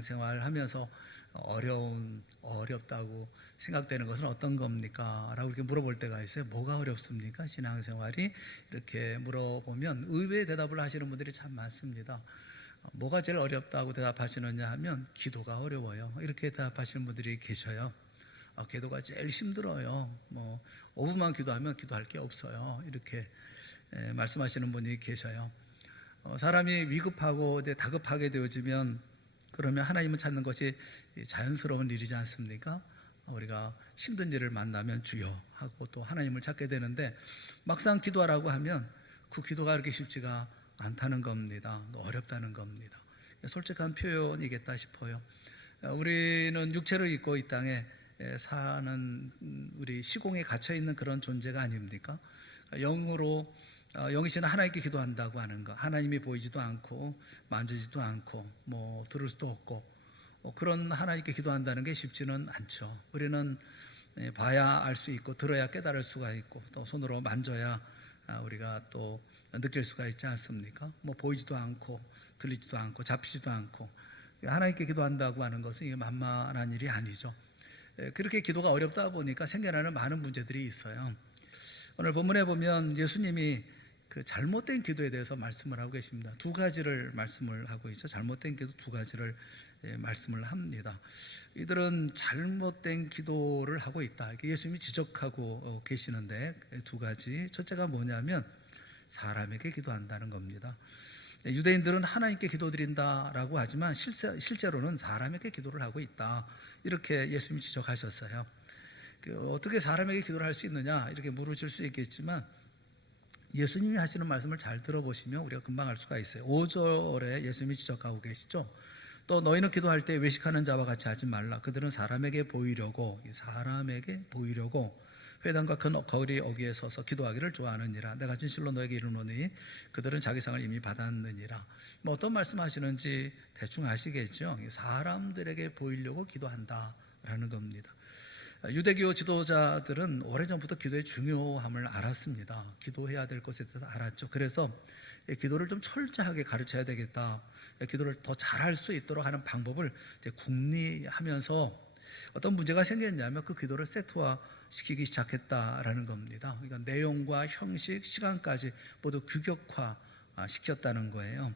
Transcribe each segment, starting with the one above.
신앙생활 하면서 어렵다고 생각되는 것은 어떤 겁니까? 라고 이렇게 물어볼 때가 있어요. 뭐가 어렵습니까? 신앙생활이? 이렇게 물어보면 의외의 대답을 하시는 분들이 참 많습니다. 뭐가 제일 어렵다고 대답하시느냐 하면 기도가 어려워요. 이렇게 대답하시는 분들이 계셔요. 기도가 제일 힘들어요. 5분만 기도하면 기도할 게 없어요. 이렇게 말씀하시는 분이 계셔요. 사람이 위급하고 이제 다급하게 되어지면 그러면 하나님을 찾는 것이 자연스러운 일이지 않습니까? 우리가 힘든 일을 만나면 주여 하고 또 하나님을 찾게 되는데 막상 기도하라고 하면 그 기도가 그렇게 쉽지가 않다는 겁니다. 어렵다는 겁니다. 솔직한 표현이겠다 싶어요. 우리는 육체를 입고 이 땅에 사는 우리 시공에 갇혀 있는 그런 존재가 아닙니까? 영으로 영이신 하나님께 기도한다고 하는 것, 하나님이 보이지도 않고 만지지도 않고 들을 수도 없고 그런 하나님께 기도한다는 게 쉽지는 않죠. 우리는 봐야 알 수 있고 들어야 깨달을 수가 있고 또 손으로 만져야 우리가 또 느낄 수가 있지 않습니까? 보이지도 않고 들리지도 않고 잡히지도 않고 하나님께 기도한다고 하는 것은 이게 만만한 일이 아니죠. 그렇게 기도가 어렵다 보니까 생겨나는 많은 문제들이 있어요. 오늘 본문에 보면 예수님이 그 잘못된 기도에 대해서 말씀을 하고 계십니다. 두 가지를 말씀을 하고 있죠. 잘못된 기도 두 가지를 말씀을 합니다. 이들은 잘못된 기도를 하고 있다. 예수님이 지적하고 계시는데 두 가지. 첫째가 뭐냐면 사람에게 기도한다는 겁니다. 유대인들은 하나님께 기도드린다라고 하지만 실제로는 사람에게 기도를 하고 있다. 이렇게 예수님이 지적하셨어요. 어떻게 사람에게 기도를 할 수 있느냐 이렇게 물으실 수 있겠지만 예수님이 하시는 말씀을 잘 들어보시면 우리가 금방 알 수가 있어요. 5절에 예수님이 지적하고 계시죠. 또 너희는 기도할 때 외식하는 자와 같이 하지 말라. 그들은 사람에게 보이려고 회당과 큰 거리 어귀에 서서 기도하기를 좋아하느니라. 내가 진실로 너에게 이르노니 그들은 자기 상을 이미 받았느니라. 어떤 말씀하시는지 대충 아시겠죠. 사람들에게 보이려고 기도한다라는 겁니다. 유대교 지도자들은 오래전부터 기도의 중요함을 알았습니다. 기도해야 될 것에 대해서 알았죠. 그래서 기도를 좀 철저하게 가르쳐야 되겠다, 기도를 더 잘할 수 있도록 하는 방법을 궁리하면서 어떤 문제가 생겼냐면 그 기도를 세트화시키기 시작했다라는 겁니다. 그러니까 내용과 형식, 시간까지 모두 규격화 시켰다는 거예요.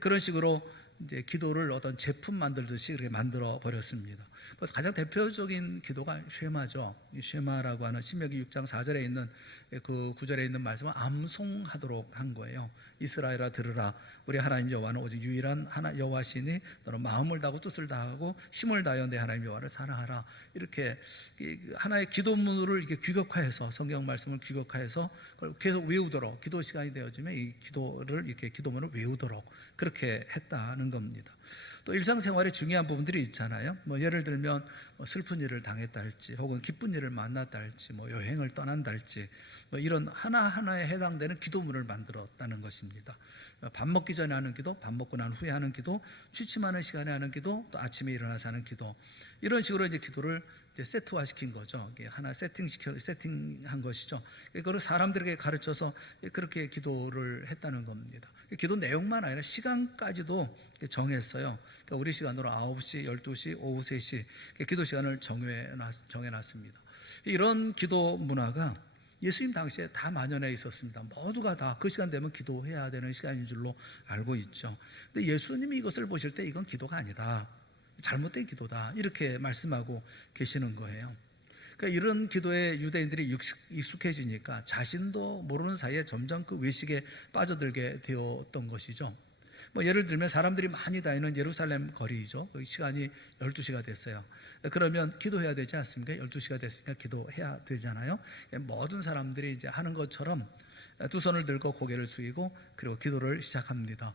그런 식으로 이제 기도를 어떤 제품 만들듯이 이렇게 만들어 버렸습니다. 가장 대표적인 기도가 쉐마죠. 이 쉐마라고 하는 신명기 6장 4절에 있는 그 구절에 있는 말씀은 암송하도록 한 거예요. 이스라엘아 들으라. 우리 하나님 여호와는 오직 유일한 하나 여호와시니 너는 마음을 다하고 뜻을 다하고 힘을 다하여 내 하나님 여호와를 사랑하라. 이렇게 하나의 기도문을 이렇게 규격화해서 성경 말씀을 규격화해서 계속 외우도록, 기도 시간이 되어지면 이 기도를 이렇게 기도문을 외우도록 그렇게 했다는 겁니다. 또 일상생활에 중요한 부분들이 있잖아요. 예를 들면 슬픈 일을 당했다 할지, 혹은 기쁜 일을 만났다 할지, 여행을 떠난다 할지, 이런 하나하나에 해당되는 기도문을 만들었다는 것입니다. 밥 먹기 전에 하는 기도, 밥 먹고 난 후에 하는 기도, 취침하는 시간에 하는 기도, 또 아침에 일어나서 하는 기도, 이런 식으로 이제 기도를 이제 세트화시킨 거죠. 하나 세팅한 것이죠. 그걸 사람들에게 가르쳐서 그렇게 기도를 했다는 겁니다. 기도 내용만 아니라 시간까지도 정했어요. 그러니까 우리 시간으로 9시, 12시, 오후 3시 기도 시간을 정해놨습니다. 이런 기도 문화가 예수님 당시에 다 만연해 있었습니다. 모두가 다 그 시간 되면 기도해야 되는 시간인 줄로 알고 있죠. 근데 예수님이 이것을 보실 때 이건 기도가 아니다, 잘못된 기도다, 이렇게 말씀하고 계시는 거예요. 그러니까 이런 기도에 유대인들이 익숙해지니까 자신도 모르는 사이에 점점 그 외식에 빠져들게 되었던 것이죠. 예를 들면 사람들이 많이 다니는 예루살렘 거리죠. 시간이 12시가 됐어요. 그러면 기도해야 되지 않습니까? 12시가 됐으니까 기도해야 되잖아요. 모든 사람들이 이제 하는 것처럼 두 손을 들고 고개를 숙이고 그리고 기도를 시작합니다.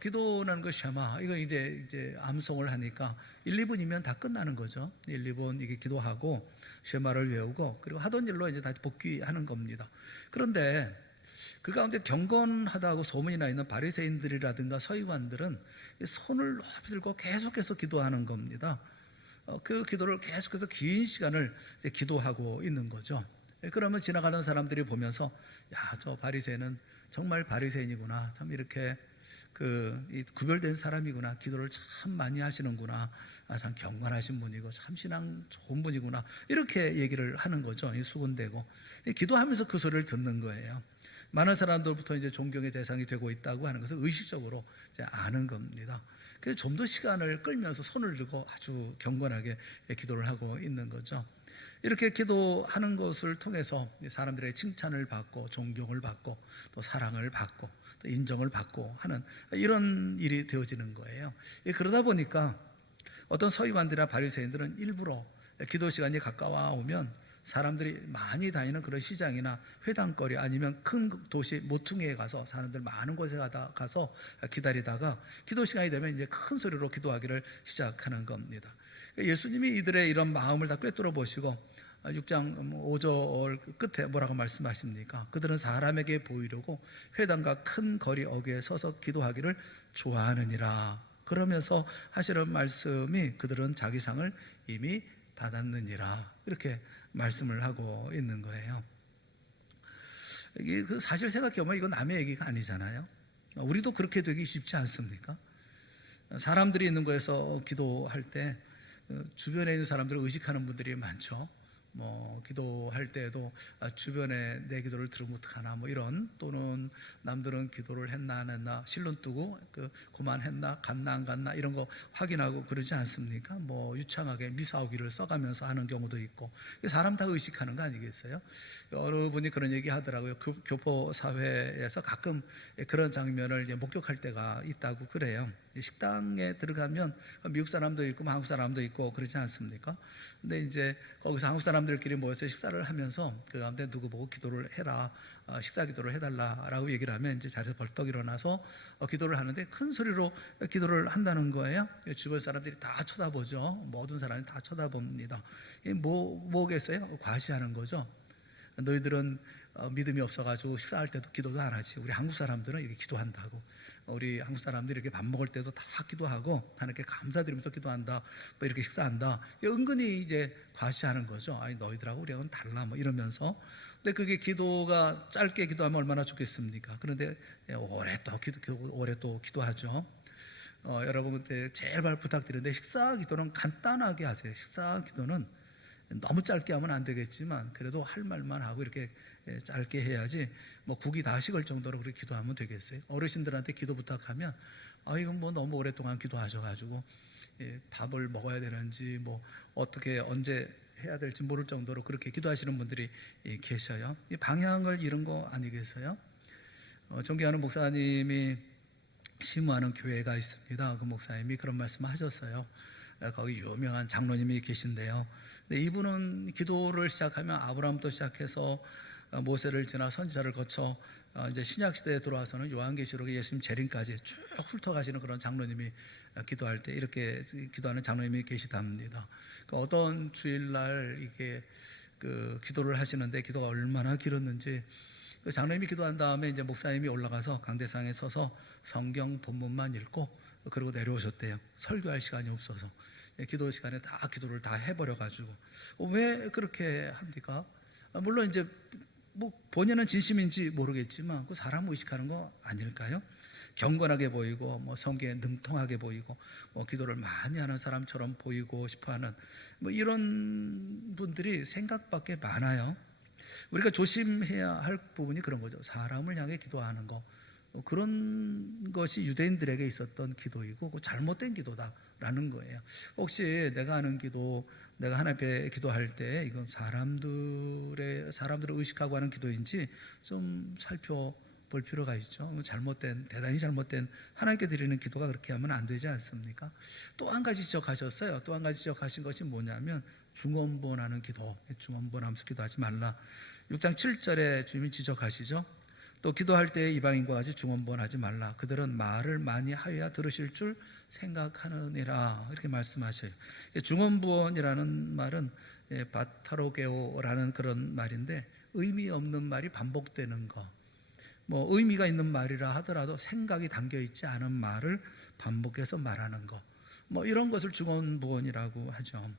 기도라는 것 쉐마, 이거 이제 암송을 하니까 1, 2분이면 다 끝나는 거죠. 1, 2분 이게 기도하고 쉐마를 외우고 그리고 하던 일로 이제 다시 복귀하는 겁니다. 그런데 그 가운데 경건하다고 소문이 나 있는 바리새인들이라든가 서기관들은 손을 높이 들고 계속해서 기도하는 겁니다. 그 기도를 계속해서 긴 시간을 기도하고 있는 거죠. 그러면 지나가는 사람들이 보면서 야, 저 바리새인은 정말 바리새인이구나, 참 이렇게 이 구별된 사람이구나, 기도를 참 많이 하시는구나, 참 경건하신 분이고 참 신앙 좋은 분이구나, 이렇게 얘기를 하는 거죠. 이 수군대고 기도하면서 그 소리를 듣는 거예요. 많은 사람들부터 이제 존경의 대상이 되고 있다고 하는 것을 의식적으로 이제 아는 겁니다. 그래서 좀 더 시간을 끌면서 손을 들고 아주 경건하게 기도를 하고 있는 거죠. 이렇게 기도하는 것을 통해서 사람들의 칭찬을 받고 존경을 받고 또 사랑을 받고 또 인정을 받고 하는 이런 일이 되어지는 거예요. 그러다 보니까 어떤 서기관들이나 바리새인들은 일부러 기도 시간이 가까워오면 사람들이 많이 다니는 그런 시장이나 회당거리 아니면 큰 도시 모퉁이에 가서 사람들 많은 곳에 가서 기다리다가 기도 시간이 되면 이제 큰 소리로 기도하기를 시작하는 겁니다. 예수님이 이들의 이런 마음을 다 꿰뚫어 보시고 6장 5절 끝에 뭐라고 말씀하십니까? 그들은 사람에게 보이려고 회당과 큰 거리 어귀에 서서 기도하기를 좋아하느니라. 그러면서 하시는 말씀이 그들은 자기 상을 이미 받았느니라, 이렇게 말씀을 하고 있는 거예요. 이게 사실 생각해보면 이건 남의 얘기가 아니잖아요. 우리도 그렇게 되기 쉽지 않습니까? 사람들이 있는 곳에서 기도할 때 주변에 있는 사람들을 의식하는 분들이 많죠. 기도할 때에도 주변에 내 기도를 들으면 어떡하나, 이런, 또는 남들은 기도를 했나 안 했나 실눈 뜨고 그만했나 갔나 안 갔나 이런 거 확인하고 그러지 않습니까? 유창하게 미사오기를 써가면서 하는 경우도 있고, 사람 다 의식하는 거 아니겠어요? 여러 분이 그런 얘기 하더라고요. 교포 사회에서 가끔 그런 장면을 목격할 때가 있다고 그래요. 식당에 들어가면 미국 사람도 있고 한국 사람도 있고 그러지 않습니까? 근데 이제 거기서 한국 사람들끼리 모여서 식사를 하면서 그 가운데 누구 보고 기도를 해라, 식사 기도를 해달라라고 얘기를 하면 이제 자리에서 벌떡 일어나서 기도를 하는데 큰 소리로 기도를 한다는 거예요. 주변 사람들이 다 쳐다보죠. 모든 사람이 다 쳐다봅니다. 뭐겠어요? 과시하는 거죠. 너희들은 믿음이 없어가지고 식사할 때도 기도도 안 하지. 우리 한국 사람들은 이렇게 기도한다고. 우리 한국 사람들이 이렇게 밥 먹을 때도 다 기도하고 하나님께 감사드리면서 기도한다, 이렇게 식사한다. 은근히 이제 과시하는 거죠. 아니, 너희들하고 우리하고는 달라, 이러면서. 근데 그게 기도가 짧게 기도하면 얼마나 좋겠습니까? 그런데 오래 또 기도하죠. 여러분 그때 제일 부탁드리는데 식사 기도는 간단하게 하세요. 식사 기도는 너무 짧게 하면 안 되겠지만 그래도 할 말만 하고 이렇게 짧게 해야지, 국이 다 식을 정도로 그렇게 기도하면 되겠어요? 어르신들한테 기도 부탁하면 이건 너무 오랫동안 기도하셔가지고 밥을 먹어야 되는지 어떻게 언제 해야 될지 모를 정도로 그렇게 기도하시는 분들이 계셔요. 이 방향을 잃은 거 아니겠어요? 존경하는 목사님이 심무하는 교회가 있습니다. 그 목사님이 그런 말씀을 하셨어요. 거기 유명한 장로님이 계신데요. 근데 이분은 기도를 시작하면 아브라함부터 시작해서 모세를 지나 선지자를 거쳐 이제 신약 시대에 들어와서는 요한계시록 예수님 재림까지 쭉 훑어가시는 그런 장로님이 기도할 때 이렇게 기도하는 장로님이 계시답니다. 어떤 주일날 이게 기도를 하시는데 기도가 얼마나 길었는지, 그 장로님이 기도한 다음에 이제 목사님이 올라가서 강대상에 서서 성경 본문만 읽고 그러고 내려오셨대요. 설교할 시간이 없어서 기도 시간에 다 기도를 다 해버려가지고. 왜 그렇게 합니까? 물론 이제 본인은 진심인지 모르겠지만 그 사람 의식하는 거 아닐까요? 경건하게 보이고 성경에 능통하게 보이고 기도를 많이 하는 사람처럼 보이고 싶어하는 이런 분들이 생각밖에 많아요. 우리가 조심해야 할 부분이 그런 거죠. 사람을 향해 기도하는 거, 그런 것이 유대인들에게 있었던 기도이고 잘못된 기도다라는 거예요. 혹시 내가 하는 기도, 내가 하나님 앞에 기도할 때 이건 사람들을 의식하고 하는 기도인지 좀 살펴볼 필요가 있죠. 대단히 잘못된 하나님께 드리는 기도가 그렇게 하면 안 되지 않습니까? 또 한 가지 지적하셨어요. 또 한 가지 지적하신 것이 뭐냐면 중언부언하는 기도, 중언부언하면서 기도하지 말라. 6장 7절에 주님이 지적하시죠. 또 기도할 때 이방인과 같이 중언부언하지 말라. 그들은 말을 많이 하여야 들으실 줄 생각하느니라, 이렇게 말씀하셔요. 중언부언이라는 말은 바타로게오라는 그런 말인데 의미 없는 말이 반복되는 거, 의미가 있는 말이라 하더라도 생각이 담겨있지 않은 말을 반복해서 말하는 거, 이런 것을 중언부언이라고 하죠.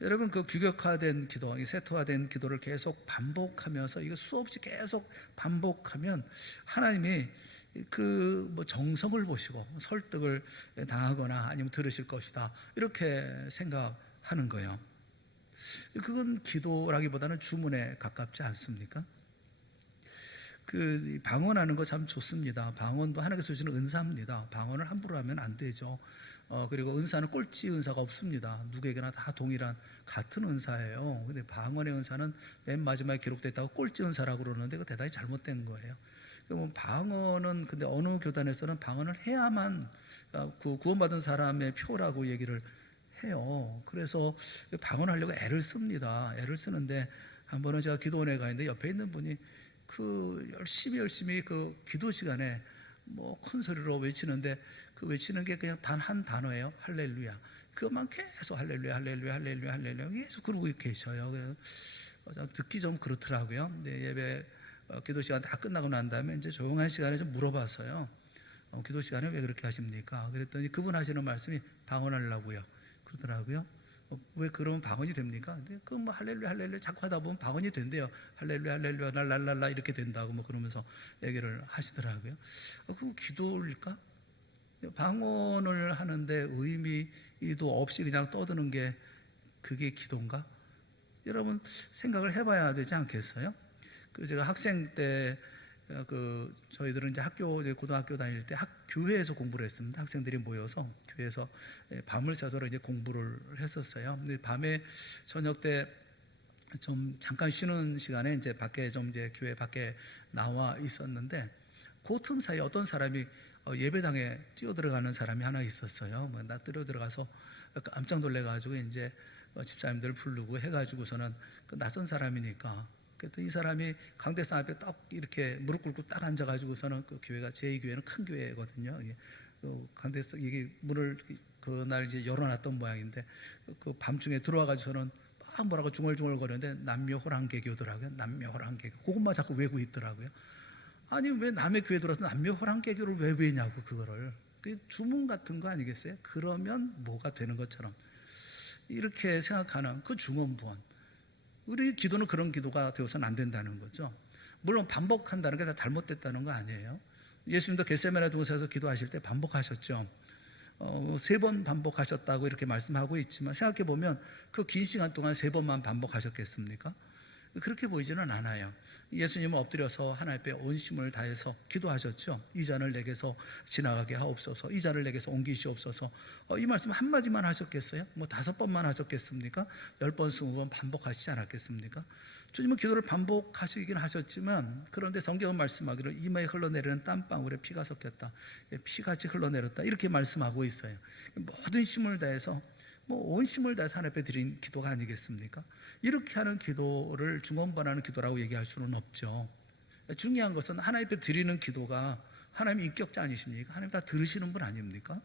여러분 규격화된 기도, 세트화된 기도를 계속 반복하면서 이거 수없이 계속 반복하면 하나님이 그 뭐 정성을 보시고 설득을 당하거나 아니면 들으실 것이다 이렇게 생각하는 거예요. 그건 기도라기보다는 주문에 가깝지 않습니까? 그 방언하는 거 참 좋습니다. 방언도 하나님께서 주시는 은사입니다. 방언을 함부로 하면 안 되죠. 그리고 은사는 꼴찌 은사가 없습니다. 누구에게나 다 동일한 같은 은사예요. 근데 방언의 은사는 맨 마지막에 기록됐다고 꼴찌 은사라고 그러는데 그 대단히 잘못된 거예요. 방언은 근데 어느 교단에서는 방언을 해야만 그 구원받은 사람의 표라고 얘기를 해요. 그래서 방언하려고 애를 씁니다. 애를 쓰는데 한 번은 제가 기도원에 가 있는데 옆에 있는 분이 그 열심히 그 기도 시간에 뭐 큰 소리로 외치는데 그 외치는 게 그냥 단 한 단어예요. 할렐루야. 그것만 계속 할렐루야 할렐루야 할렐루야 할렐루야 계속 그러고 계셔요. 그래서 듣기 좀 그렇더라고요. 근데 예배 기도 시간 다 끝나고 난 다음에 이제 조용한 시간에 좀 물어봤어요. 기도 시간에 왜 그렇게 하십니까? 그랬더니 그분 하시는 말씀이 방언하려고요 그러더라고요. 왜 그러면 방언이 됩니까? 근데 그 뭐 할렐루야 할렐루야 자꾸 하다 보면 방언이 된대요. 할렐루야 할렐루야 랄랄랄라 이렇게 된다고 뭐 그러면서 얘기를 하시더라고요. 그럼 기도일까? 방언을 하는데 의미도 없이 그냥 떠드는 게 그게 기도인가? 여러분 생각을 해봐야 되지 않겠어요? 그 제가 학생 때 그 저희들은 이제 고등학교 다닐 때 교회에서 공부를 했습니다. 학생들이 모여서 교회에서 밤을 새서 이제 공부를 했었어요. 근데 밤에 저녁 때 좀 잠깐 쉬는 시간에 이제 밖에 좀 이제 교회 밖에 나와 있었는데 그 틈 사이에 어떤 사람이 예배당에 뛰어 들어가는 사람이 하나 있었어요. 나 뛰어 들어가서 깜짝 놀래가지고 이제 집사님들 부르고 해가지고서는 그 낯선 사람이니까 그랬더니 이 사람이 강대상 앞에 딱 이렇게 무릎 꿇고 딱 앉아가지고서는 그 교회가 제2교회는 큰 교회거든요. 강대상 이게 문을 그날 이제 열어놨던 모양인데 그 밤중에 들어와가지고서는 막 뭐라고 중얼중얼 거리는데 남묘호랑개교더라고요. 남묘호랑개교 그것만 자꾸 외우고 있더라고요. 아니 왜 남의 교회 들어와서 남묘호랑개교를 왜 외냐고 그거를. 그 주문 같은 거 아니겠어요? 그러면 뭐가 되는 것처럼 이렇게 생각하는 그 중언부언. 우리 기도는 그런 기도가 되어서는 안 된다는 거죠. 물론 반복한다는 게 다 잘못됐다는 거 아니에요. 예수님도 겟세마네 동산에서 기도하실 때 반복하셨죠. 3번 반복하셨다고 이렇게 말씀하고 있지만 생각해 보면 그 긴 시간 동안 3번만 반복하셨겠습니까? 그렇게 보이지는 않아요. 예수님은 엎드려서 하나님 앞에 온 힘을 다해서 기도하셨죠. 이 잔을 내게서 지나가게 하옵소서, 이 잔을 내게서 옮기시옵소서. 이 말씀 한마디만 하셨겠어요? 뭐 5번만 하셨겠습니까? 10번, 20번 반복하시지 않았겠습니까? 주님은 기도를 반복하시긴 하셨지만 그런데 성경은 말씀하기를 이마에 흘러내리는 땀방울에 피가 섞였다, 피같이 흘러내렸다 이렇게 말씀하고 있어요. 모든 힘을 다해서 온 힘을 다해서 하나님 앞에 드린 기도가 아니겠습니까? 이렇게 하는 기도를 중언부언하는 기도라고 얘기할 수는 없죠. 중요한 것은 하나님 앞에 드리는 기도가 하나님 인격자 아니십니까? 하나님 다 들으시는 분 아닙니까?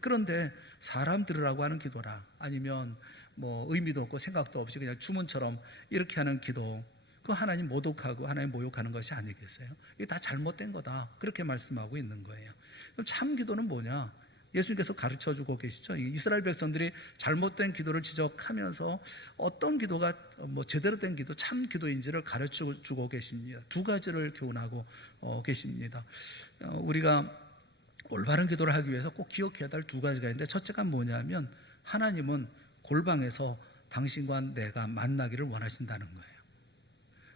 그런데 사람 들으라고 하는 기도라 아니면 뭐 의미도 없고 생각도 없이 그냥 주문처럼 이렇게 하는 기도, 그 하나님 모독하고 하나님 모욕하는 것이 아니겠어요? 이게 다 잘못된 거다 그렇게 말씀하고 있는 거예요. 그럼 참 기도는 뭐냐? 예수님께서 가르쳐주고 계시죠. 이스라엘 백성들이 잘못된 기도를 지적하면서 어떤 기도가 뭐 제대로 된 기도, 참 기도인지를 가르쳐주고 계십니다. 2가지를 교훈하고 계십니다. 우리가 올바른 기도를 하기 위해서 꼭 기억해야 할 2가지가 있는데 첫째가 뭐냐면 하나님은 골방에서 당신과 내가 만나기를 원하신다는 거예요.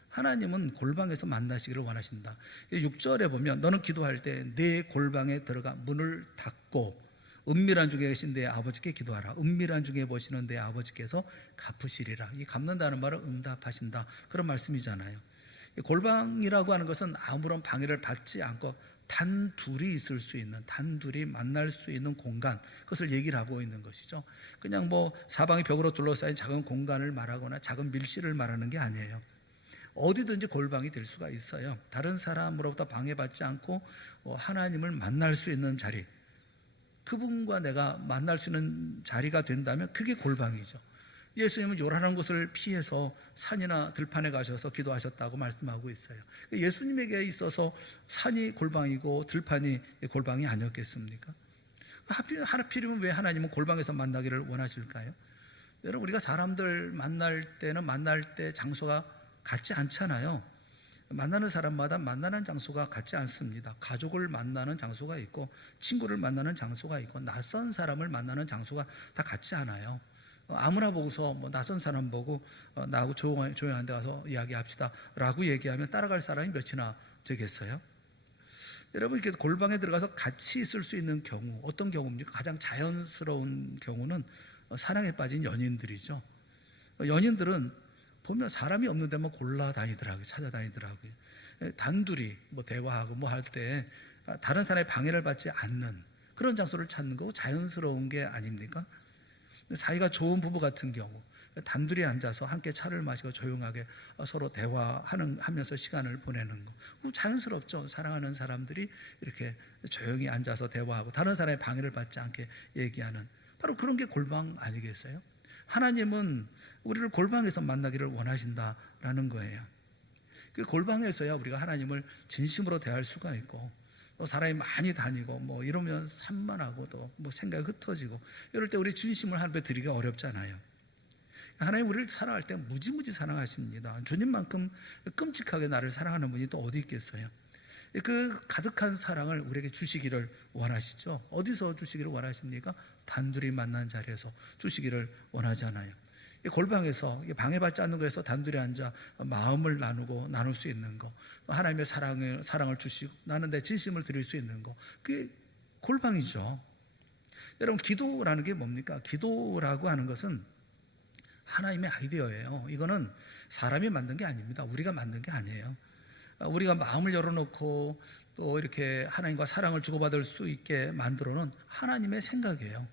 하나님은 골방에서 만나시기를 원하신다. 6절에 보면 너는 기도할 때 내 골방에 들어가 문을 닫고 은밀한 중에 계신 내 아버지께 기도하라. 은밀한 중에 보시는 내 아버지께서 갚으시리라. 이 갚는다는 말은 응답하신다 그런 말씀이잖아요. 골방이라고 하는 것은 아무런 방해를 받지 않고 단둘이 있을 수 있는, 단둘이 만날 수 있는 공간, 그것을 얘기를 하고 있는 것이죠. 그냥 뭐 사방이 벽으로 둘러싸인 작은 공간을 말하거나 작은 밀실을 말하는 게 아니에요. 어디든지 골방이 될 수가 있어요. 다른 사람으로부터 방해받지 않고 하나님을 만날 수 있는 자리, 그분과 내가 만날 수 있는 자리가 된다면 그게 골방이죠. 예수님은 요란한 곳을 피해서 산이나 들판에 가셔서 기도하셨다고 말씀하고 있어요. 예수님에게 있어서 산이 골방이고 들판이 골방이 아니었겠습니까? 하필이면 왜 하나님은 골방에서 만나기를 원하실까요? 여러분, 우리가 사람들 만날 때는 만날 때 장소가 같지 않잖아요. 만나는 사람마다 만나는 장소가 같지 않습니다. 가족을 만나는 장소가 있고 친구를 만나는 장소가 있고 낯선 사람을 만나는 장소가 다 같지 않아요. 아무나 보고서 뭐 낯선 사람 보고 나하고 조용한 데 가서 이야기합시다 라고 얘기하면 따라갈 사람이 몇이나 되겠어요? 여러분, 이렇게 골방에 들어가서 같이 있을 수 있는 경우, 어떤 경우입니까? 가장 자연스러운 경우는 사랑에 빠진 연인들이죠. 연인들은 보면 사람이 없는 데만 골라 다니더라고요. 찾아다니더라고요. 단둘이 뭐 대화하고 뭐 할 때 다른 사람의 방해를 받지 않는 그런 장소를 찾는 거 자연스러운 게 아닙니까? 사이가 좋은 부부 같은 경우 단둘이 앉아서 함께 차를 마시고 조용하게 서로 대화하면서 시간을 보내는 거 자연스럽죠. 사랑하는 사람들이 이렇게 조용히 앉아서 대화하고 다른 사람의 방해를 받지 않게 얘기하는, 바로 그런 게 골방 아니겠어요? 하나님은 우리를 골방에서 만나기를 원하신다라는 거예요. 그 골방에서야 우리가 하나님을 진심으로 대할 수가 있고, 또 사람이 많이 다니고 뭐 이러면 산만하고 또 뭐 생각이 흩어지고 이럴 때 우리 진심을 하나님께 드리기가 어렵잖아요. 하나님 우리를 사랑할 때 무지무지 사랑하십니다. 주님만큼 끔찍하게 나를 사랑하는 분이 또 어디 있겠어요? 그 가득한 사랑을 우리에게 주시기를 원하시죠. 어디서 주시기를 원하십니까? 단둘이 만난 자리에서 주시기를 원하잖아요. 골방에서 방해받지 않는 곳에서 단둘이 앉아 마음을 나눌 수 있는 거, 하나님의 사랑을 주시고 나는 내 진심을 드릴 수 있는 거, 그게 골방이죠. 여러분, 기도라는 게 뭡니까? 기도라고 하는 것은 하나님의 아이디어예요. 이거는 사람이 만든 게 아닙니다. 우리가 만든 게 아니에요. 우리가 마음을 열어놓고 또 이렇게 하나님과 사랑을 주고받을 수 있게 만들어 놓은 하나님의 생각이에요.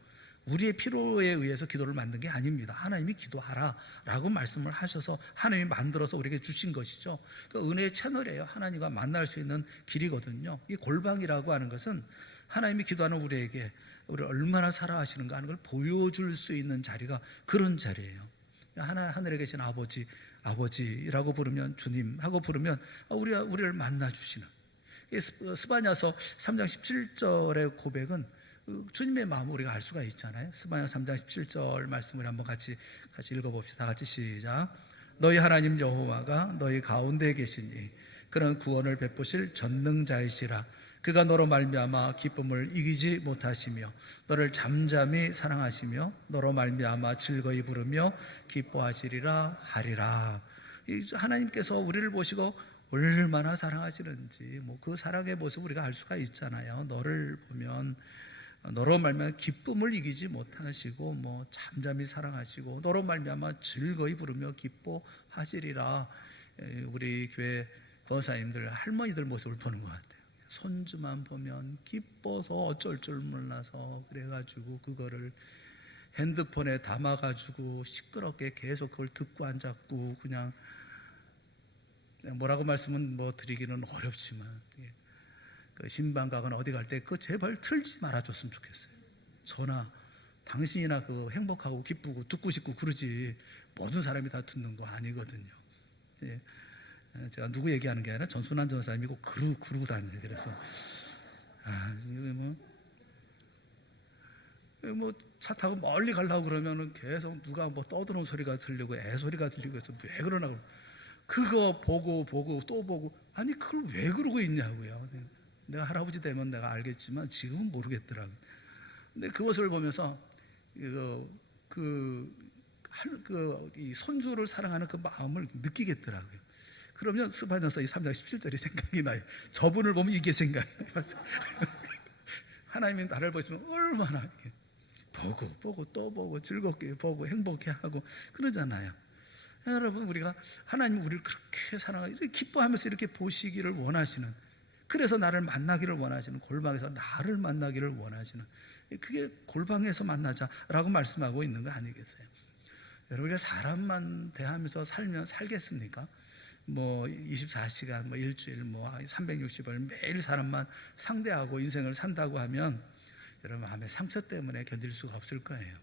우리의 필요에 의해서 기도를 만든 게 아닙니다. 하나님이 기도하라 라고 말씀을 하셔서 하나님이 만들어서 우리에게 주신 것이죠. 그 은혜의 채널이에요. 하나님과 만날 수 있는 길이거든요. 이 골방이라고 하는 것은 하나님이 기도하는 우리에게 우리를 얼마나 사랑하시는가 하는 걸 보여줄 수 있는 자리가 그런 자리예요. 하늘에 계신 아버지라고 부르면, 주님 하고 부르면 우리를 만나주시는, 스바냐서 3장 17절의 고백은 주님의 마음을 우리가 알 수가 있잖아요. 스바냐 3장 17절 말씀을 한번 같이 읽어봅시다. 다 같이 시작. 너희 하나님 여호와가 너희 가운데 계시니 그는 구원을 베푸실 전능자이시라. 그가 너로 말미암아 기쁨을 이기지 못하시며 너를 잠잠히 사랑하시며 너로 말미암아 즐거이 부르며 기뻐하시리라 하리라. 하나님께서 우리를 보시고 얼마나 사랑하시는지 그 사랑의 모습 우리가 알 수가 있잖아요. 너를 보면 너로 말미암아 기쁨을 이기지 못하시고 잠잠히 사랑하시고 너로 말미암아 즐거이 부르며 기뻐하시리라. 우리 교회 권사님들, 할머니들 모습을 보는 것 같아요. 손주만 보면 기뻐서 어쩔 줄 몰라서 그래가지고 그거를 핸드폰에 담아가지고 시끄럽게 계속 그걸 듣고 앉았고, 그냥 뭐라고 말씀은 드리기는 어렵지만 그 신방가거나 어디 갈 때 그거 제발 틀지 말아줬으면 좋겠어요. 저나 당신이나 그 행복하고 기쁘고 듣고 싶고 그러지 모든 사람이 다 듣는 거 아니거든요. 제가 누구 얘기하는 게 아니라 전순환 전사님이고 그러고 다녀요. 그래서 차 타고 멀리 가려고 그러면은 계속 누가 떠드는 소리가 들리고 애소리가 들리고 해서 왜 그러나, 그거 보고 또 보고, 아니 그걸 왜 그러고 있냐고요. 내가 할아버지 되면 내가 알겠지만 지금은 모르겠더라고요. 근데 그것을 보면서 이 손주를 사랑하는 그 마음을 느끼겠더라고요. 그러면 스바냐서 이 3장 17절이 생각이 나요. 저분을 보면 이게 생각이 나요. 하나님이 나를 보시면 얼마나 보고 또 보고 즐겁게 보고 행복해하고 그러잖아요. 여러분, 우리가 하나님 우리를 그렇게 사랑하고 이렇게 기뻐하면서 이렇게 보시기를 원하시는, 그래서 나를 만나기를 원하시는, 골방에서 나를 만나기를 원하시는, 그게 골방에서 만나자라고 말씀하고 있는 거 아니겠어요? 여러분, 우리가 사람만 대하면서 살겠습니까? 24시간, 일주일, 360일 매일 사람만 상대하고 인생을 산다고 하면 여러분 마음의 상처 때문에 견딜 수가 없을 거예요.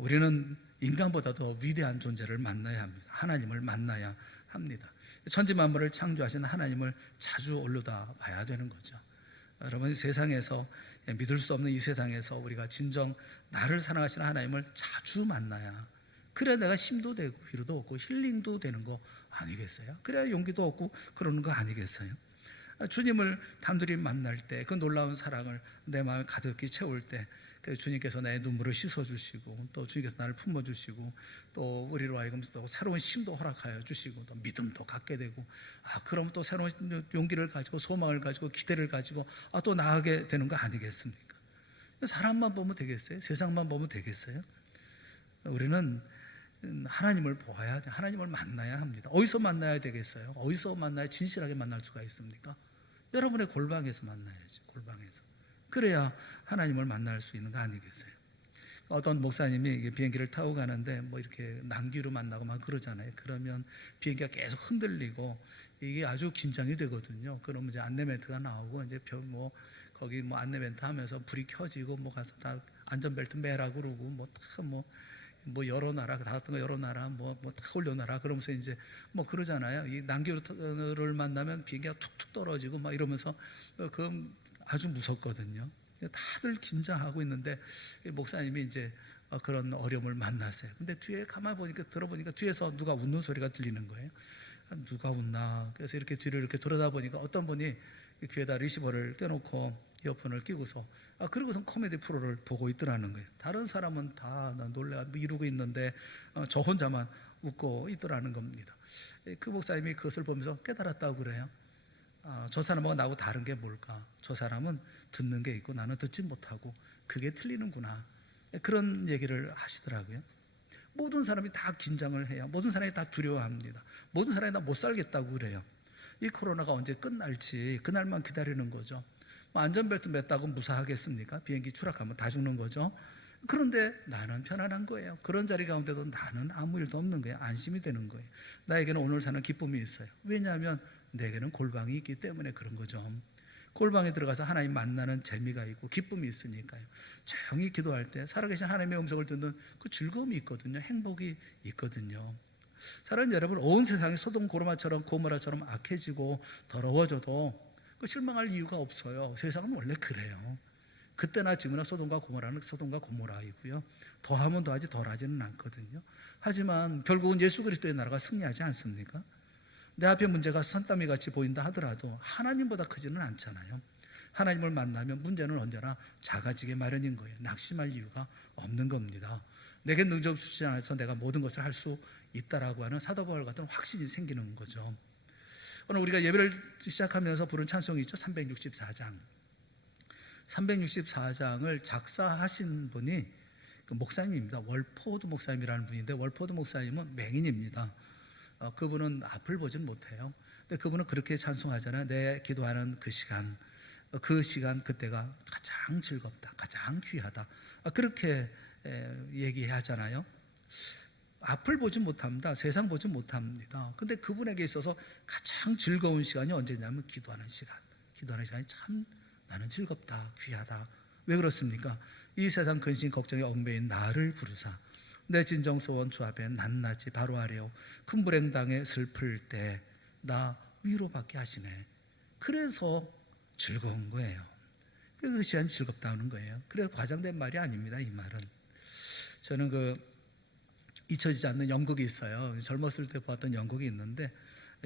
우리는 인간보다 더 위대한 존재를 만나야 합니다. 하나님을 만나야 합니다. 천지 만물을 창조하신 하나님을 자주 올려다 봐야 되는 거죠. 여러분, 세상에서 믿을 수 없는 이 세상에서 우리가 진정 나를 사랑하시는 하나님을 자주 만나야, 그래 내가 힘도 되고 위로도 얻고 힐링도 되는 거 아니겠어요? 그래야 용기도 없고 그러는 거 아니겠어요? 주님을 단둘이 만날 때 그 놀라운 사랑을 내 마음에 가득히 채울 때 주님께서 내 눈물을 씻어주시고 또 주님께서 나를 품어주시고 또 우리로 하여금 또 새로운 힘도 허락하여 주시고 또 믿음도 갖게 되고 그럼 또 새로운 용기를 가지고 소망을 가지고 기대를 가지고 또 나아가게 되는 거 아니겠습니까? 사람만 보면 되겠어요? 세상만 보면 되겠어요? 우리는 하나님을 보아야 돼. 하나님을 만나야 합니다. 어디서 만나야 되겠어요? 어디서 만나야 진실하게 만날 수가 있습니까? 여러분의 골방에서 만나야죠. 골방에서. 그래야 하나님을 만날 수 있는 거 아니겠어요? 어떤 목사님이 비행기를 타고 가는데 뭐 이렇게 난기로 만나고 막 그러잖아요. 그러면 비행기가 계속 흔들리고 이게 아주 긴장이 되거든요. 그러면 이제 안내멘트가 나오고 이제 거기 안내멘트 하면서 불이 켜지고 가서 다 안전벨트 매라 그러고 뭐 열어놔라, 다 같은 거 열어놔라, 다 올려놔라, 그러면서 이제 그러잖아요. 이 난기를 만나면 비행기가 툭툭 떨어지고 막 이러면서 그 아주 무섭거든요. 다들 긴장하고 있는데 목사님이 이제 그런 어려움을 만났어요. 근데 뒤에 가만히 보니까 들어보니까 뒤에서 누가 웃는 소리가 들리는 거예요. 누가 웃나? 그래서 이렇게 뒤를 이렇게 돌아다보니까 어떤 분이 귀에다 리시버를 떼놓고 이어폰을 끼고서 그러고선 코미디 프로를 보고 있더라는 거예요. 다른 사람은 다 놀래 이러고 있는데 저 혼자만 웃고 있더라는 겁니다. 그 목사님이 그것을 보면서 깨달았다고 그래요. 저 사람하고 나하고 다른 게 뭘까? 저 사람은 듣는 게 있고 나는 듣지 못하고 그게 틀리는구나. 그런 얘기를 하시더라고요. 모든 사람이 다 긴장을 해요. 모든 사람이 다 두려워합니다. 모든 사람이 다 못 살겠다고 그래요. 이 코로나가 언제 끝날지 그날만 기다리는 거죠. 안전벨트 맸다고 무사하겠습니까? 비행기 추락하면 다 죽는 거죠. 그런데 나는 편안한 거예요. 그런 자리 가운데도 나는 아무 일도 없는 거예요. 안심이 되는 거예요. 나에게는 오늘 사는 기쁨이 있어요. 왜냐하면 내게는 골방이 있기 때문에 그런 거죠. 골방에 들어가서 하나님 만나는 재미가 있고 기쁨이 있으니까요. 조용히 기도할 때 살아계신 하나님의 음성을 듣는 그 즐거움이 있거든요. 행복이 있거든요. 사랑하는 여러분, 온 세상이 소돔 고모라처럼 악해지고 더러워져도 그 실망할 이유가 없어요. 세상은 원래 그래요. 그때나 지금이나 소돔과 고모라는 소돔과 고모라이고요. 더하면 더하지 덜하지는 않거든요. 하지만 결국은 예수 그리스도의 나라가 승리하지 않습니까? 내 앞에 문제가 산더미 같이 보인다 하더라도 하나님보다 크지는 않잖아요. 하나님을 만나면 문제는 언제나 작아지게 마련인 거예요. 낙심할 이유가 없는 겁니다. 내게 능력 주시지 않아서 내가 모든 것을 할 수 있다라고 하는 사도 바울 같은 확신이 생기는 거죠. 오늘 우리가 예배를 시작하면서 부른 찬송이 있죠. 364장. 364장을 작사하신 분이 그 목사님입니다. 월포드 목사님이라는 분인데 월포드 목사님은 맹인입니다. 그분은 앞을 보진 못해요. 근데 그분은 그렇게 찬송하잖아요. 내 기도하는 그 시간 그때가 가장 즐겁다, 가장 귀하다. 그렇게 얘기하잖아요. 앞을 보지 못합니다. 세상 보지 못합니다. 근데 그분에게 있어서 가장 즐거운 시간이 언제냐면 기도하는 시간. 기도하는 시간이 참 나는 즐겁다, 귀하다. 왜 그렇습니까? 이 세상 근심 걱정에 얽매인 나를 부르사 내 진정 소원 주 앞에 낱낱이 바로 하래요. 큰 불행 당해 슬플 때 나 위로받게 하시네. 그래서 즐거운 거예요. 그 시간이 즐겁다는 거예요. 그래서 과장된 말이 아닙니다. 이 말은. 저는 잊혀지지 않는 연극이 있어요. 젊었을 때 봤던 연극이 있는데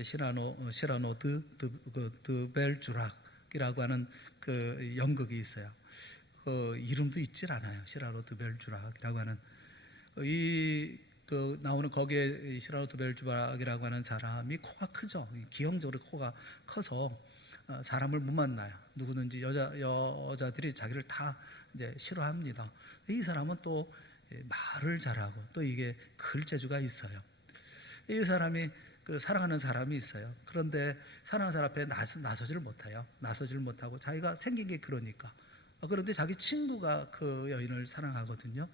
시라노 드 벨주락이라고 하는 그 연극이 있어요. 그 이름도 잊질 않아요. 시라노 드 벨주락이라고 하는 나오는 거기에 시라노 드 벨주락이라고 하는 사람이 코가 크죠. 기형적으로 코가 커서 사람을 못 만나요. 누구든지 여자들이 자기를 다 이제 싫어합니다. 이 사람은 또 말을 잘하고 또 이게 글재주가 있어요. 이 사람이 사랑하는 사람이 있어요. 그런데 사랑하는 사람 앞에 나서지를 못해요. 나서지를 못하고 자기가 생긴 게 그러니까. 그런데 자기 친구가 그 여인을 사랑하거든요.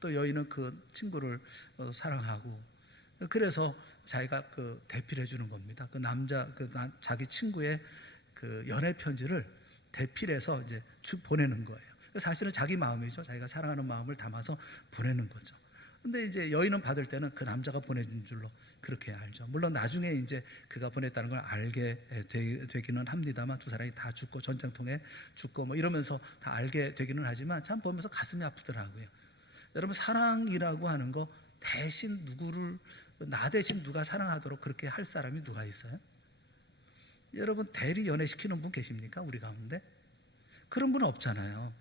또 여인은 그 친구를 사랑하고, 그래서 자기가 대필해 주는 겁니다. 그 남자 자기 친구의 그 연애 편지를 대필해서 이제 보내는 거예요. 사실은 자기 마음이죠. 자기가 사랑하는 마음을 담아서 보내는 거죠. 근데 이제 여인은 받을 때는 그 남자가 보내준 줄로 그렇게 알죠. 물론 나중에 이제 그가 보냈다는 걸 알게 되기는 합니다만, 두 사람이 다 죽고 전쟁통에 죽고 이러면서 다 알게 되기는 하지만 참 보면서 가슴이 아프더라고요. 여러분, 사랑이라고 하는 거 대신 누구를, 나 대신 누가 사랑하도록 그렇게 할 사람이 누가 있어요? 여러분, 대리 연애시키는 분 계십니까? 우리 가운데? 그런 분은 없잖아요.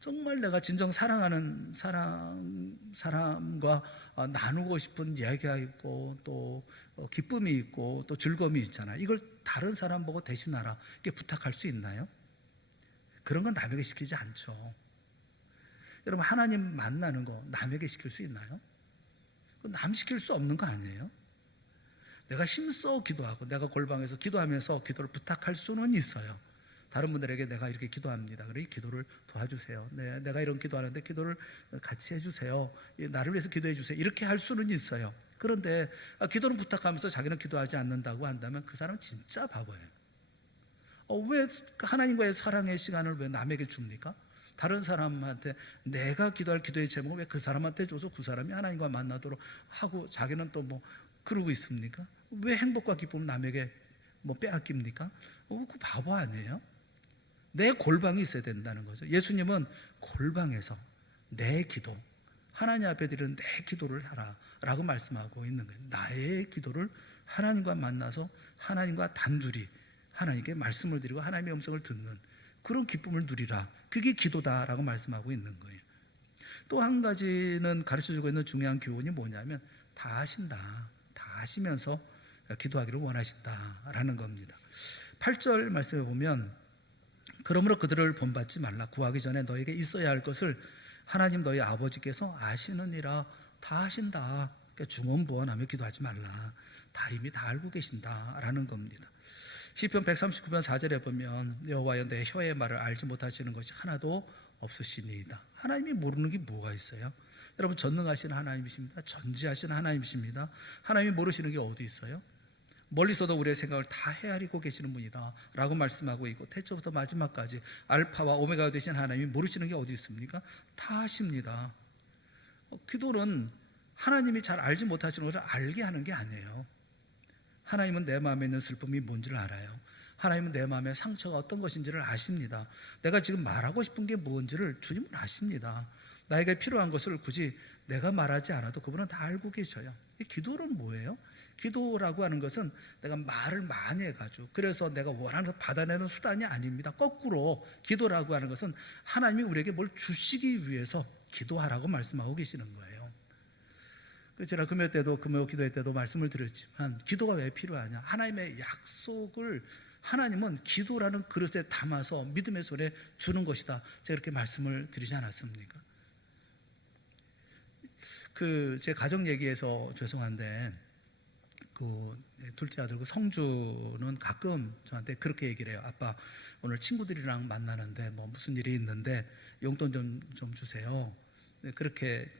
정말 내가 진정 사랑하는 사람과 나누고 싶은 이야기가 있고, 또 기쁨이 있고, 또 즐거움이 있잖아요. 이걸 다른 사람 보고 대신하라, 이렇게 부탁할 수 있나요? 그런 건 남에게 시키지 않죠. 여러분, 하나님 만나는 거 남에게 시킬 수 있나요? 남 시킬 수 없는 거 아니에요? 내가 힘써 기도하고 내가 골방에서 기도하면서 기도를 부탁할 수는 있어요. 다른 분들에게 내가 이렇게 기도합니다, 그래 기도를 도와주세요. 내가 이런 기도하는데 기도를 같이 해주세요. 나를 위해서 기도해 주세요. 이렇게 할 수는 있어요. 그런데 기도를 부탁하면서 자기는 기도하지 않는다고 한다면 그 사람은 진짜 바보예요. 왜 하나님과의 사랑의 시간을 왜 남에게 줍니까? 다른 사람한테 내가 기도할 기도의 제목을 왜 그 사람한테 줘서 그 사람이 하나님과 만나도록 하고 자기는 또 뭐 그러고 있습니까? 왜 행복과 기쁨을 남에게 뭐 빼앗깁니까? 그 바보 아니에요? 내 골방이 있어야 된다는 거죠. 예수님은 골방에서 내 기도, 하나님 앞에 드리는 내 기도를 하라 라고 말씀하고 있는 거예요. 나의 기도를 하나님과 만나서 하나님과 단둘이 하나님께 말씀을 드리고 하나님의 음성을 듣는 그런 기쁨을 누리라, 그게 기도다라고 말씀하고 있는 거예요. 또 한 가지는 가르쳐주고 있는 중요한 교훈이 뭐냐면 다 하신다, 다 하시면서 기도하기를 원하신다라는 겁니다. 8절 말씀에 보면 그러므로 그들을 본받지 말라. 구하기 전에 너에게 있어야 할 것을 하나님 너희 아버지께서 아시느니라. 다 하신다. 그러니까 중언부언하며 기도하지 말라. 다 이미 다 알고 계신다라는 겁니다. 시편 139편 4절에 보면 여호와여 내 혀의 말을 알지 못하시는 것이 하나도 없으시니이다. 하나님이 모르는 게 뭐가 있어요? 여러분, 전능하신 하나님이십니다. 전지하신 하나님이십니다. 하나님이 모르시는 게 어디 있어요? 멀리서도 우리의 생각을 다 헤아리고 계시는 분이다 라고 말씀하고 있고, 태초부터 마지막까지 알파와 오메가가 되신 하나님이 모르시는 게 어디 있습니까? 다 아십니다. 기도는 하나님이 잘 알지 못하시는 것을 알게 하는 게 아니에요. 하나님은 내 마음에 있는 슬픔이 뭔지를 알아요. 하나님은 내 마음의 상처가 어떤 것인지를 아십니다. 내가 지금 말하고 싶은 게 뭔지를 주님은 아십니다. 나에게 필요한 것을 굳이 내가 말하지 않아도 그분은 다 알고 계셔요. 기도는 뭐예요? 기도라고 하는 것은 내가 말을 많이 해가지고 그래서 내가 원하는 걸 받아내는 수단이 아닙니다. 거꾸로 기도라고 하는 것은 하나님이 우리에게 뭘 주시기 위해서 기도하라고 말씀하고 계시는 거예요. 제가 금요 기도회 때도 말씀을 드렸지만 기도가 왜 필요하냐? 하나님의 약속을 하나님은 기도라는 그릇에 담아서 믿음의 손에 주는 것이다, 제가 그렇게 말씀을 드리지 않았습니까? 제 가정 얘기해서 죄송한데 둘째 아들 성주는 가끔 저한테 그렇게 얘기를 해요. 아빠, 오늘 친구들이랑 만나는데 뭐 무슨 일이 있는데 용돈 좀 주세요. 그렇게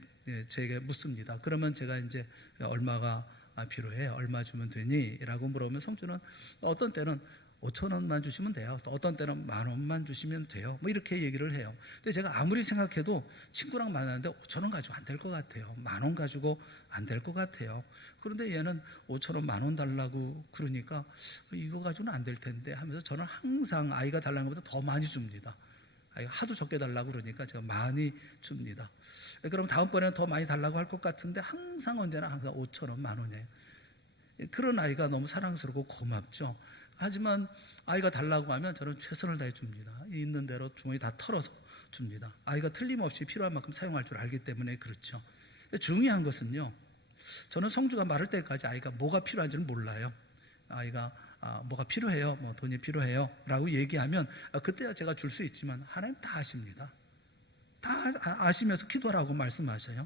저에게 묻습니다. 그러면 제가 이제 얼마가 필요해? 얼마 주면 되니? 라고 물어보면 성주는 어떤 때는 5천 원만 주시면 돼요. 또 어떤 때는 10,000원만 주시면 돼요. 뭐 이렇게 얘기를 해요. 근데 제가 아무리 생각해도 친구랑 만나는데 5천 원 가지고 안 될 것 같아요. 10,000원 가지고 안 될 것 같아요. 그런데 얘는 5천 원, 10,000원 달라고 그러니까 이거 가지고는 안 될 텐데 하면서 저는 항상 아이가 달라는 것보다 더 많이 줍니다. 아이가 하도 적게 달라고 그러니까 제가 많이 줍니다. 그럼 다음번에는 더 많이 달라고 할 것 같은데 언제나 5천 원, 10,000원이에요. 그런 아이가 너무 사랑스럽고 고맙죠. 하지만 아이가 달라고 하면 저는 최선을 다해 줍니다. 있는 대로 주머니 다 털어서 줍니다. 아이가 틀림없이 필요한 만큼 사용할 줄 알기 때문에 그렇죠. 중요한 것은요, 저는 성주가 말할 때까지 아이가 뭐가 필요한지는 몰라요. 아이가 뭐가 필요해요, 뭐 돈이 필요해요 라고 얘기하면 그때야 제가 줄 수 있지만 하나님 다 아십니다. 다 아시면서 기도하라고 말씀하셔요.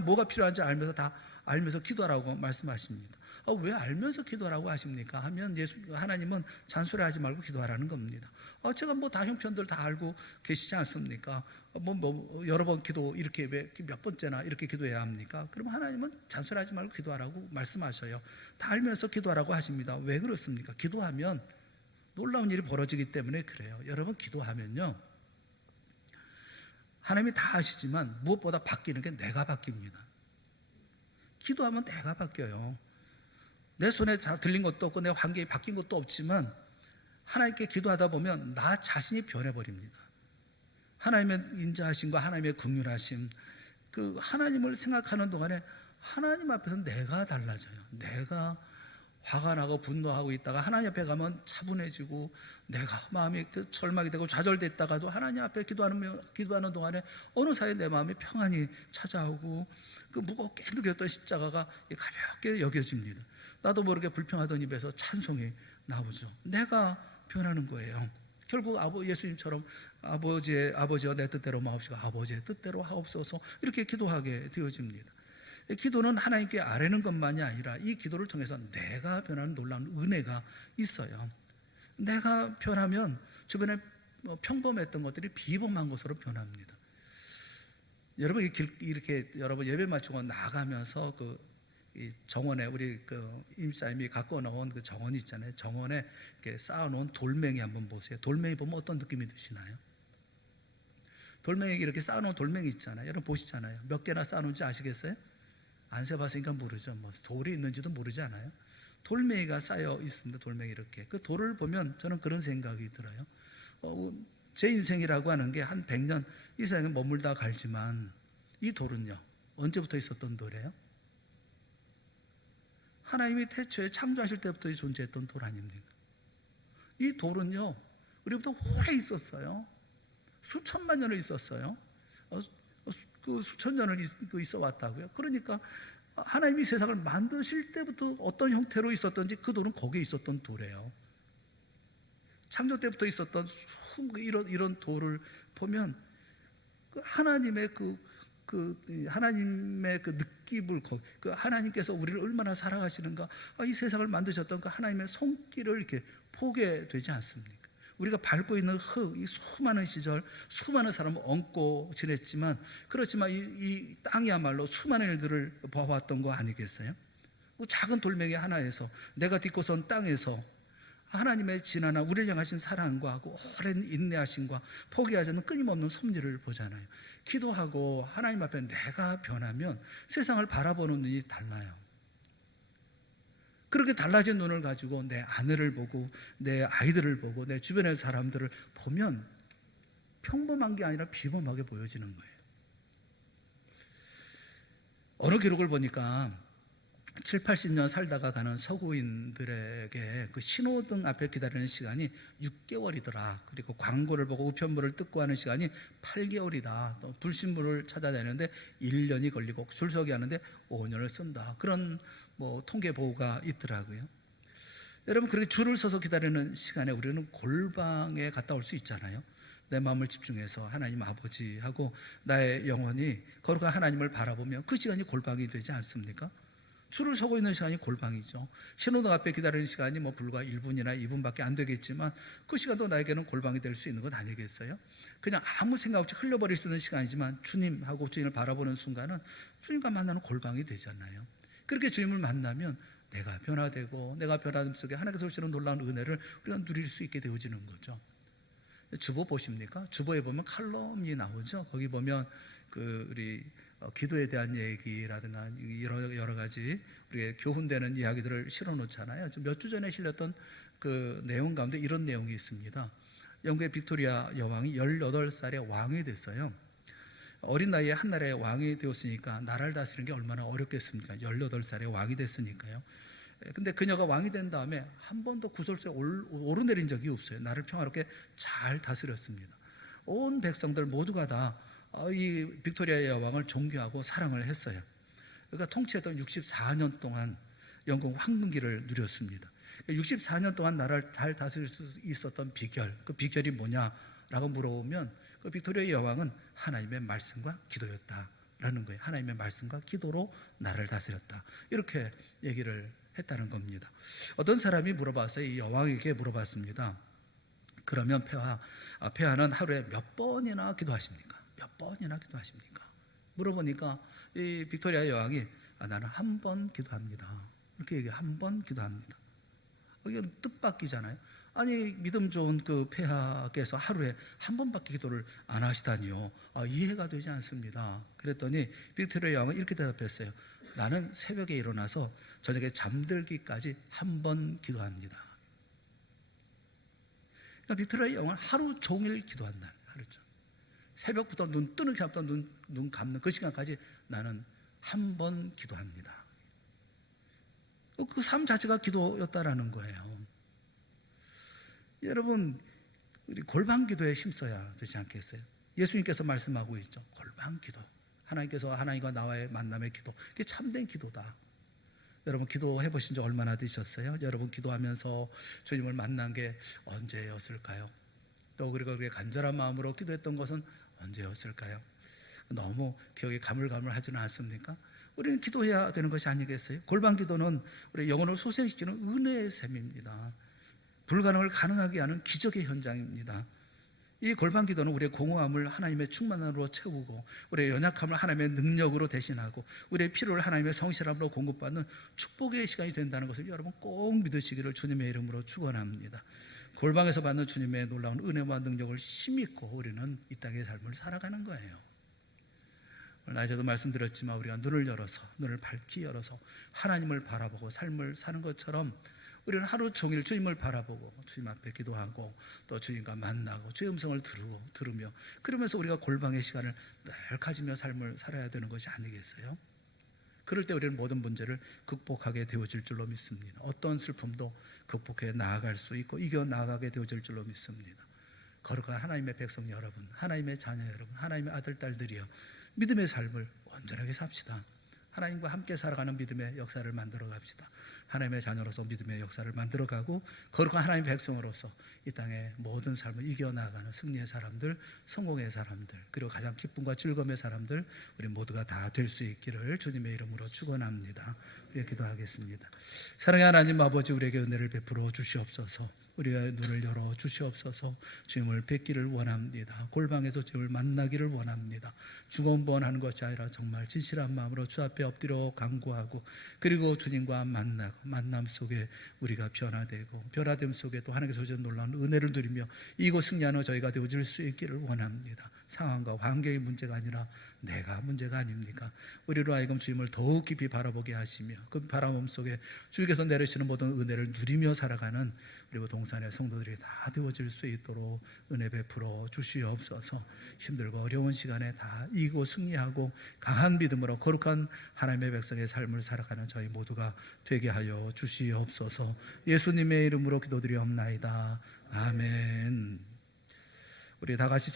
뭐가 필요한지 알면서 기도하라고 말씀하십니다. 왜 알면서 기도하라고 하십니까? 하면 하나님은 잔소리하지 말고 기도하라는 겁니다. 제가 뭐 다 형편들 다 알고 계시지 않습니까? 여러 번 기도 이렇게 왜 몇 번째나 이렇게 기도해야 합니까? 그러면 하나님은 잔소리하지 말고 기도하라고 말씀하셔요. 다 알면서 기도하라고 하십니다. 왜 그렇습니까? 기도하면 놀라운 일이 벌어지기 때문에 그래요. 여러분, 기도하면요, 하나님이 다 아시지만 무엇보다 바뀌는 게 내가 바뀝니다. 기도하면 내가 바뀌어요. 내 손에 다 들린 것도 없고 내 환경이 바뀐 것도 없지만 하나님께 기도하다 보면 나 자신이 변해버립니다. 하나님의 인자하심과 하나님의 긍휼하심, 그 하나님을 생각하는 동안에 하나님 앞에서 내가 달라져요. 내가 화가 나고 분노하고 있다가 하나님 앞에 가면 차분해지고, 내가 마음이 그 절망이 되고 좌절됐다가도 하나님 앞에 기도하는 동안에 어느 사이에 내 마음이 평안히 찾아오고, 그 무겁게 느꼈던 십자가가 가볍게 여겨집니다. 나도 모르게 불평하던 입에서 찬송이 나오죠. 내가 변하는 거예요. 결국 예수님처럼 아버지여 내 뜻대로 마옵시고 아버지의 뜻대로 하옵소서, 이렇게 기도하게 되어집니다. 기도는 하나님께 아뢰는 것만이 아니라 이 기도를 통해서 내가 변하는 놀라운 은혜가 있어요. 내가 변하면 주변에 평범했던 것들이 비범한 것으로 변합니다. 여러분 이렇게 여러분 예배 마치고 나가면서 이 정원에 우리 임사님이 갖고 나온 그 정원 있잖아요. 정원에 이렇게 쌓아놓은 돌멩이 한번 보세요. 돌멩이 보면 어떤 느낌이 드시나요? 돌멩이 이렇게 쌓아놓은 돌멩이 있잖아요. 여러분 보시잖아요. 몇 개나 쌓아놓은지 아시겠어요? 안 세봤으니까 모르죠. 뭐 돌이 있는지도 모르지 않아요? 돌멩이가 쌓여 있습니다. 돌멩이 이렇게. 그 돌을 보면 저는 그런 생각이 들어요. 제 인생이라고 하는 게 한 100년 이 세상에 머물다 갈지만, 이 돌은요 언제부터 있었던 돌이에요? 하나님이 태초에 창조하실 때부터 존재했던 돌 아닙니까? 이 돌은요 우리부터 오래 있었어요. 수천만 년을 있었어요. 그 수천 년을 있어 왔다고요. 그러니까 하나님이 세상을 만드실 때부터 어떤 형태로 있었던지 그 돌은 거기에 있었던 돌이에요. 창조 때부터 있었던 이런 돌을 보면 하나님의 하나님의 그 느낌을, 하나님께서 우리를 얼마나 사랑하시는가, 이 세상을 만드셨던 그 하나님의 손길을 이렇게 보게 되지 않습니까? 우리가 밟고 있는 이 수많은 시절, 수많은 사람을 얹고 지냈지만, 그렇지만 이 땅이야말로 수많은 일들을 봐왔던 거 아니겠어요? 작은 돌멩이 하나에서, 내가 딛고 선 땅에서 하나님의 진하나 우리를 향하신 사랑과 오랜 인내하심과 포기하지 않는 끊임없는 섭리를 보잖아요. 기도하고 하나님 앞에 내가 변하면 세상을 바라보는 눈이 달라요. 그렇게 달라진 눈을 가지고 내 아내를 보고 내 아이들을 보고 내 주변의 사람들을 보면 평범한 게 아니라 비범하게 보여지는 거예요. 어느 기록을 보니까 7, 80년 살다가 가는 서구인들에게 그 신호등 앞에 기다리는 시간이 6개월이더라. 그리고 광고를 보고 우편물을 뜯고 하는 시간이 8개월이다. 또 불신물을 찾아내는데 1년이 걸리고 줄서기 하는데 5년을 쓴다. 그런 통계 보고가 있더라고요. 여러분, 그렇게 줄을 서서 기다리는 시간에 우리는 골방에 갔다 올 수 있잖아요. 내 마음을 집중해서 하나님 아버지하고 나의 영혼이 거룩한 하나님을 바라보면 그 시간이 골방이 되지 않습니까? 줄을 서고 있는 시간이 골방이죠. 신호등 앞에 기다리는 시간이 불과 1분이나 2분밖에 안 되겠지만 그 시간도 나에게는 골방이 될 수 있는 것 아니겠어요? 그냥 아무 생각 없이 흘려버릴 수 있는 시간이지만 주님하고 주님을 바라보는 순간은 주님과 만나는 골방이 되잖아요. 그렇게 주님을 만나면 내가 변화되고, 내가 변화됨 속에 하나님께서 주시는 놀라운 은혜를 우리가 누릴 수 있게 되어지는 거죠. 주보 보십니까? 주보에 보면 칼럼이 나오죠. 거기 보면 우리 기도에 대한 얘기라든가 여러 가지 우리의 교훈되는 이야기들을 실어 놓잖아요. 몇 주 전에 실렸던 그 내용 가운데 이런 내용이 있습니다. 영국의 빅토리아 여왕이 18살에 왕이 됐어요. 어린 나이에 한나라의 왕이 되었으니까 나라를 다스리는 게 얼마나 어렵겠습니까? 18살에 왕이 됐으니까요. 근데 그녀가 왕이 된 다음에 한 번도 구설수에 오르내린 적이 없어요. 나를 평화롭게 잘 다스렸습니다. 온 백성들 모두가 다 이 빅토리아 여왕을 존경하고 사랑을 했어요. 그러니까 통치했던 64년 동안 영국 황금기를 누렸습니다. 64년 동안 나라를 잘 다스릴 수 있었던 비결, 그 비결이 뭐냐라고 물어보면 그 빅토리아 여왕은 하나님의 말씀과 기도였다라는 거예요. 하나님의 말씀과 기도로 나라를 다스렸다, 이렇게 얘기를 했다는 겁니다. 어떤 사람이 물어봤어요. 이 여왕에게 물어봤습니다. 그러면 폐하는 하루에 몇 번이나 기도하십니까? 몇 번이나 기도하십니까? 물어보니까 이 빅토리아 여왕이 나는 한 번 기도합니다, 이렇게 얘기해요. 한 번 기도합니다. 이게 뜻밖이잖아요. 아니, 믿음 좋은 그 폐하께서 하루에 한 번밖에 기도를 안 하시다니요. 이해가 되지 않습니다. 그랬더니 빅토리아 여왕은 이렇게 대답했어요. 나는 새벽에 일어나서 저녁에 잠들기까지 한 번 기도합니다. 그러니까 빅토리아 여왕은 하루 종일 기도한다. 하루 종일. 새벽부터 눈 뜨는 시간부터 눈 감는 그 시간까지 나는 한 번 기도합니다. 그 삶 자체가 기도였다라는 거예요. 여러분, 우리 골방 기도에 힘써야 되지 않겠어요? 예수님께서 말씀하고 있죠. 골방 기도. 하나님께서 하나님과 나와의 만남의 기도. 그게 참된 기도다. 여러분 기도해 보신 지 얼마나 되셨어요? 여러분 기도하면서 주님을 만난 게 언제였을까요? 또 그리고 그의 간절한 마음으로 기도했던 것은 언제였을까요? 너무 기억이 가물가물하지는 않습니까? 우리는 기도해야 되는 것이 아니겠어요? 골방 기도는 우리 영혼을 소생시키는 은혜의 셈입니다. 불가능을 가능하게 하는 기적의 현장입니다. 이 골방 기도는 우리의 공허함을 하나님의 충만함으로 채우고 우리의 연약함을 하나님의 능력으로 대신하고 우리의 필요를 하나님의 성실함으로 공급받는 축복의 시간이 된다는 것을 여러분 꼭 믿으시기를 주님의 이름으로 축원합니다. 골방에서 받는 주님의 놀라운 은혜와 능력을 힘입고 우리는 이 땅의 삶을 살아가는 거예요. 낮에도 말씀드렸지만 우리가 눈을 열어서, 눈을 밝히 열어서 하나님을 바라보고 삶을 사는 것처럼 우리는 하루 종일 주님을 바라보고 주님 앞에 기도하고 또 주님과 만나고 주의 음성을 들으며 그러면서 우리가 골방의 시간을 늘 가지며 삶을 살아야 되는 것이 아니겠어요? 그럴 때 우리는 모든 문제를 극복하게 되어질 줄로 믿습니다. 어떤 슬픔도 극복해 나아갈 수 있고 이겨 나아가게 되어질 줄로 믿습니다. 거룩한 하나님의 백성 여러분, 하나님의 자녀 여러분, 하나님의 아들 딸들이여 믿음의 삶을 온전하게 삽시다. 하나님과 함께 살아가는 믿음의 역사를 만들어 갑시다. 하나님의 자녀로서 믿음의 역사를 만들어가고 거룩한 하나님의 백성으로서 이 땅의 모든 삶을 이겨나가는 승리의 사람들, 성공의 사람들, 그리고 가장 기쁨과 즐거움의 사람들 우리 모두가 다 될 수 있기를 주님의 이름으로 축원합니다. 우리 기도하겠습니다. 사랑의 하나님 아버지, 우리에게 은혜를 베풀어 주시옵소서. 우리가 눈을 열어 주시옵소서. 주님을 뵙기를 원합니다. 골방에서 주님을 만나기를 원합니다. 중언부언하는 것이 아니라 정말 진실한 마음으로 주 앞에 엎드려 간구하고 그리고 주님과 만나고 만남 속에 우리가 변화되고 변화됨 속에 또 하나님께서 주신 놀라운 은혜를 누리며 이곳 승리하는 저희가 되어질 수 있기를 원합니다. 상황과 환경의 문제가 아니라 내가 문제가 아닙니까? 우리로 하여금 주님을 더욱 깊이 바라보게 하시며 그 바라봄 속에 주께서 내리시는 모든 은혜를 누리며 살아가는 그리고 동산의 성도들이 다 되어질 수 있도록 은혜 베풀어 주시옵소서. 힘들고 어려운 시간에 다 이기고 승리하고 강한 믿음으로 거룩한 하나님의 백성의 삶을 살아가는 저희 모두가 되게 하여 주시옵소서. 예수님의 이름으로 기도드리옵나이다. 아멘. 우리 다 같이